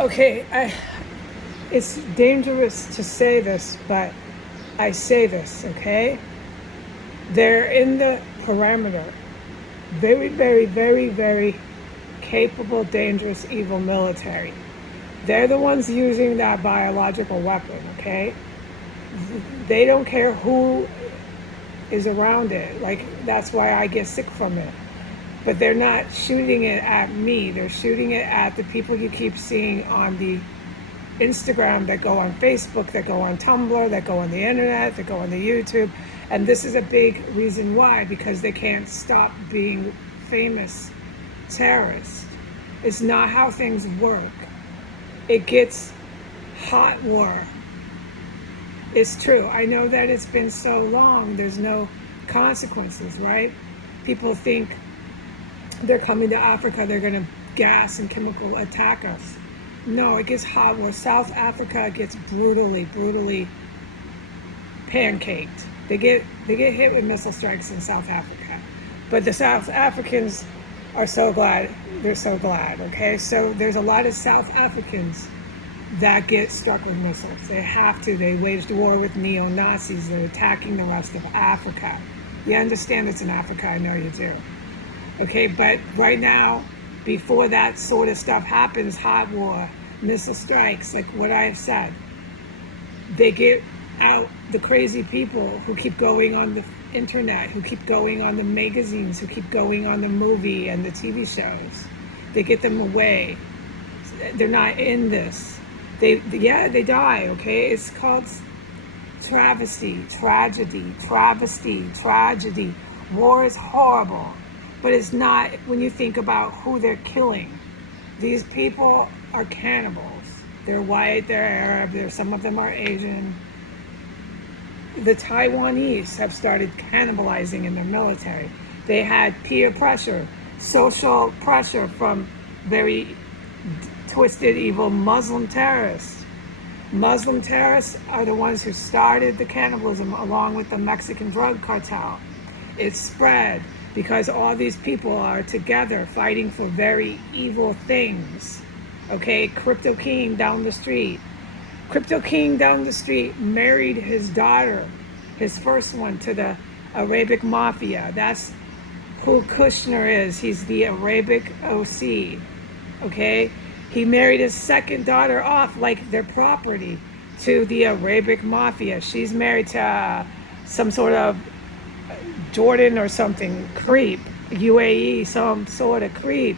Okay, it's dangerous to say this, but I say this, okay? They're in the perimeter. Very, very, very, very capable, dangerous, evil military. They're the ones using that biological weapon, okay? They don't care who is around it. Like, that's why I get sick from it. But they're not shooting it at me. They're shooting it at the people you keep seeing on the Instagram, that go on Facebook, that go on Tumblr, that go on the internet, that go on the YouTube. And this is a big reason why, because they can't stop being famous terrorists. It's not how things work. It gets hot war. It's true. I know that it's been so long, there's no consequences, right? People think they're coming to Africa, they're going to gas and chemical attack us. No, it gets hot war. South Africa gets brutally pancaked. They get hit with missile strikes in South Africa. But the South Africans are so glad. They're so glad, okay? So there's a lot of South Africans that get struck with missiles. They have to. They waged war with neo-Nazis. They're attacking the rest of Africa. You understand it's in Africa, I know you do. Okay, but right now, before that sort of stuff happens, hot war, missile strikes, like what I have said, they get out the crazy people who keep going on the internet, who keep going on the magazines, who keep going on the movie and the TV shows. They get them away. They're not in this. They die, okay? It's called travesty, tragedy. War is horrible. But it's not when you think about who they're killing. These people are cannibals. They're white, they're Arab, some of them are Asian. The Taiwanese have started cannibalizing in their military. They had peer pressure, social pressure from very twisted, evil Muslim terrorists. Muslim terrorists are the ones who started the cannibalism along with the Mexican drug cartel. It spread because all these people are together fighting for very evil things. Okay, Crypto King down the street married his daughter, his first one, to the Arabic Mafia. That's who Kushner is. He's the Arabic OC. Okay, he married his second daughter off like their property to the Arabic Mafia. She's married to some sort of Jordan or something creep, UAE, some sort of creep.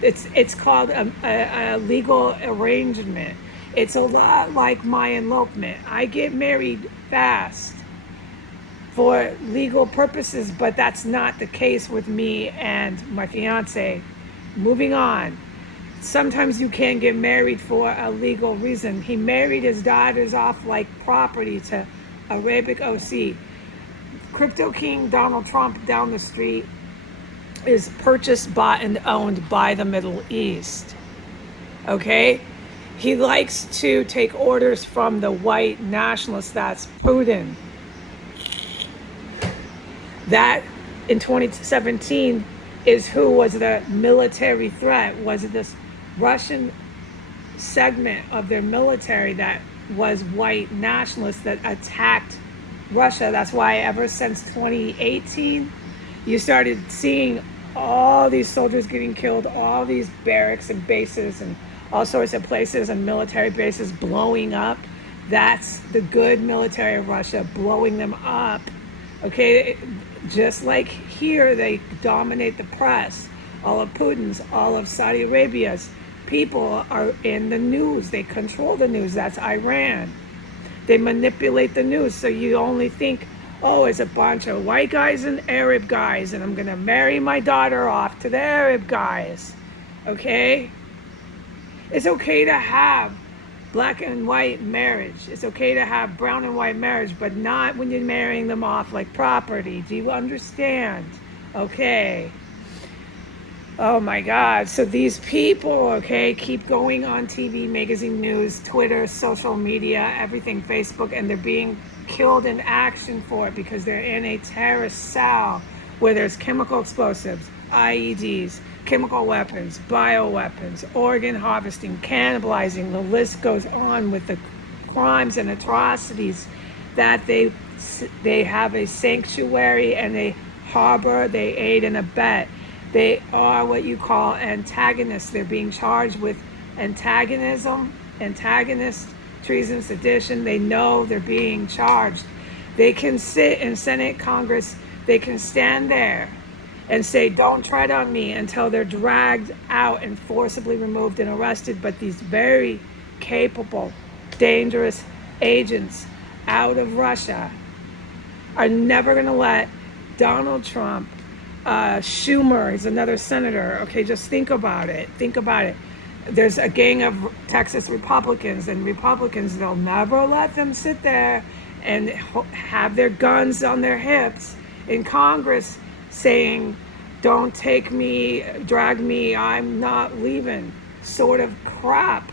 It's called a legal arrangement. It's a lot like my elopement. I get married fast for legal purposes, but that's not the case with me and my fiance. Moving on. Sometimes you can get married for a legal reason. He married his daughters off like property to Arabic OC. Crypto King Donald Trump down the street is purchased, bought, and owned by the Middle East. Okay? He likes to take orders from the white nationalists. That's Putin. That, in 2017, is who was the military threat. Was it this Russian segment of their military that was white nationalists that attacked Russia? That's why ever since 2018, you started seeing all these soldiers getting killed, all these barracks and bases and all sorts of places and military bases blowing up. That's the good military of Russia, blowing them up. Okay, just like here, they dominate the press. All of Putin's, all of Saudi Arabia's people are in the news. They control the news. That's Iran. They manipulate the news, so you only think, oh, it's a bunch of white guys and Arab guys, and I'm going to marry my daughter off to the Arab guys. Okay? It's okay to have black and white marriage. It's okay to have brown and white marriage, but not when you're marrying them off like property. Do you understand? Okay. Oh my God. So these people, okay, keep going on TV, magazine, news, Twitter, social media, everything, Facebook, and they're being killed in action for it because they're in a terrorist cell where there's chemical explosives, IEDs, chemical weapons, bioweapons, organ harvesting, cannibalizing. The list goes on with the crimes and atrocities that they have a sanctuary and they harbor, they aid and abet. They are what you call antagonists. They're being charged with antagonist, treason, sedition. They know they're being charged. They can sit in Senate, Congress, they can stand there and say, don't tread on me, until they're dragged out and forcibly removed and arrested. But these very capable, dangerous agents out of Russia are never going to let Donald Trump, Schumer is another senator. Okay, just think about it. Think about it. There's a gang of Texas Republicans, and Republicans, they'll never let them sit there and have their guns on their hips in Congress saying, don't take me, drag me, I'm not leaving, sort of crap.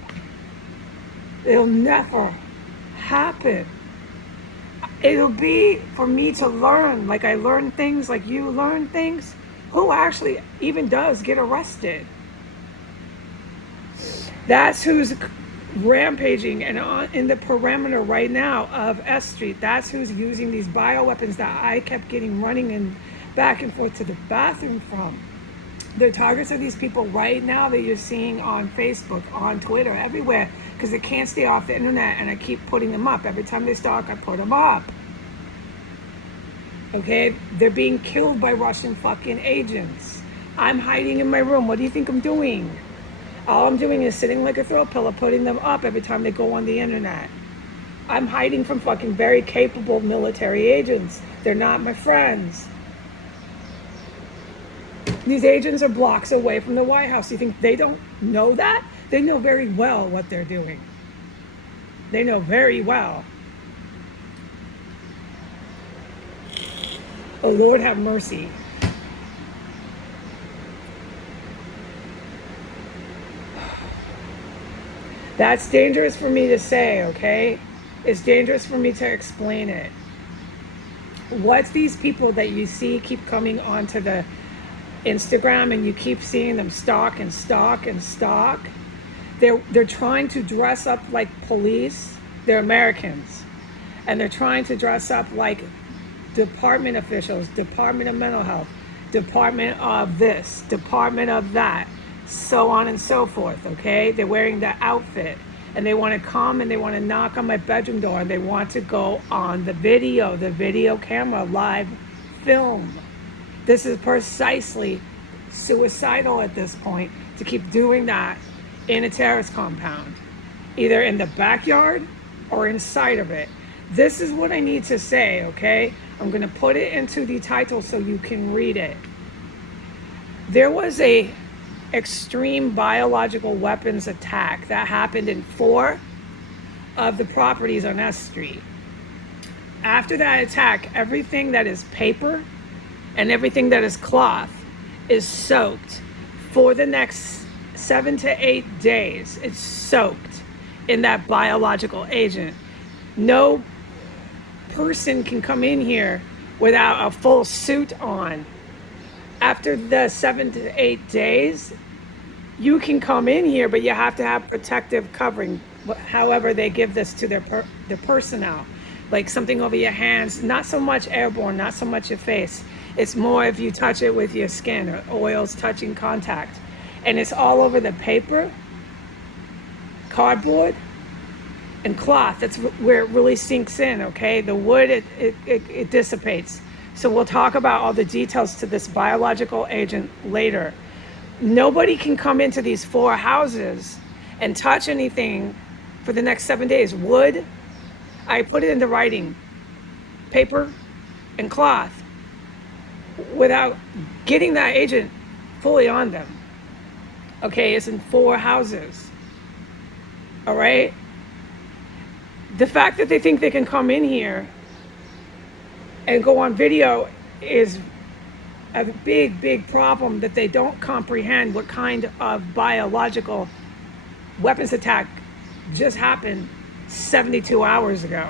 It'll never happen. It'll be for me to learn, like I learn things, like you learn things. Who actually even does get arrested? That's who's rampaging and in the perimeter right now of S Street. That's who's using these bioweapons that I kept getting running in back and forth to the bathroom from. The targets are these people right now that you're seeing on Facebook, on Twitter, everywhere, because they can't stay off the internet, and I keep putting them up. Every time they start, I put them up. Okay? They're being killed by Russian fucking agents. I'm hiding in my room. What do you think I'm doing? All I'm doing is sitting like a throw pillow, putting them up every time they go on the internet. I'm hiding from fucking very capable military agents. They're not my friends. These agents are blocks away from the White House. You think they don't know that? They know very well what they're doing. They know very well. Oh, Lord have mercy. That's dangerous for me to say, okay? It's dangerous for me to explain it. What's these people that you see keep coming onto the Instagram and you keep seeing them stalk and stalk and stalk? They're trying to dress up like police. They're Americans. And they're trying to dress up like department officials, Department of Mental Health, Department of this, Department of that, so on and so forth, okay? They're wearing the outfit and they want to come and they want to knock on my bedroom door and they want to go on the video camera, live film. This is precisely suicidal at this point to keep doing that in a terrorist compound, either in the backyard or inside of it. This is what I need to say, okay? I'm going to put it into the title so you can read it. There was a extreme biological weapons attack that happened in 4 of the properties on S Street. After that attack, everything that is paper and everything that is cloth is soaked for the next 7 to 8 days. It's soaked in that biological agent. No person can come in here without a full suit on. After the 7 to 8 days, you can come in here, but you have to have protective covering. However, they give this to their personnel, like something over your hands, not so much airborne, not so much your face. It's more if you touch it with your skin or oils touching contact. And it's all over the paper, cardboard, and cloth. That's where it really sinks in, okay? The wood, it dissipates. So we'll talk about all the details to this biological agent later. Nobody can come into these 4 houses and touch anything for the next 7 days. Wood, I put it into writing, paper and cloth, without getting that agent fully on them. Okay, it's in 4 houses. All right? The fact that they think they can come in here and go on video is a big, big problem, that they don't comprehend what kind of biological weapons attack just happened 72 hours ago.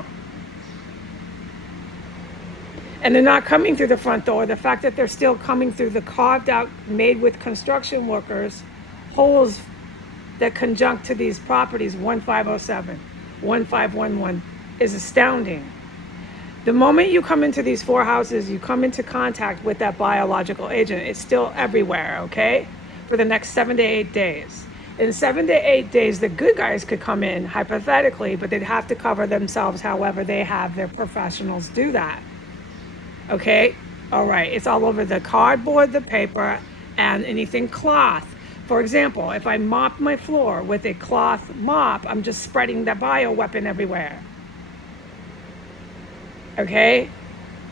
And they're not coming through the front door. The fact that they're still coming through the carved out, made with construction workers, holes that conjunct to these properties, 1507, 1511, is astounding. The moment you come into these 4 houses, you come into contact with that biological agent. It's still everywhere, okay? For the next 7 to 8 days. In 7 to 8 days, the good guys could come in, hypothetically, but they'd have to cover themselves however they have their professionals do that. Okay? All right. It's all over the cardboard, the paper, and anything cloth. For example, if I mop my floor with a cloth mop, I'm just spreading the bioweapon everywhere. Okay?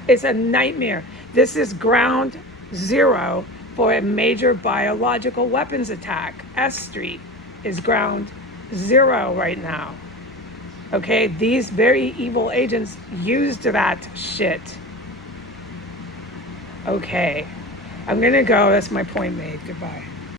It's a nightmare. This is ground zero for a major biological weapons attack. S Street is ground zero right now. Okay? These very evil agents used that shit. Okay. I'm gonna go. That's my point made. Goodbye.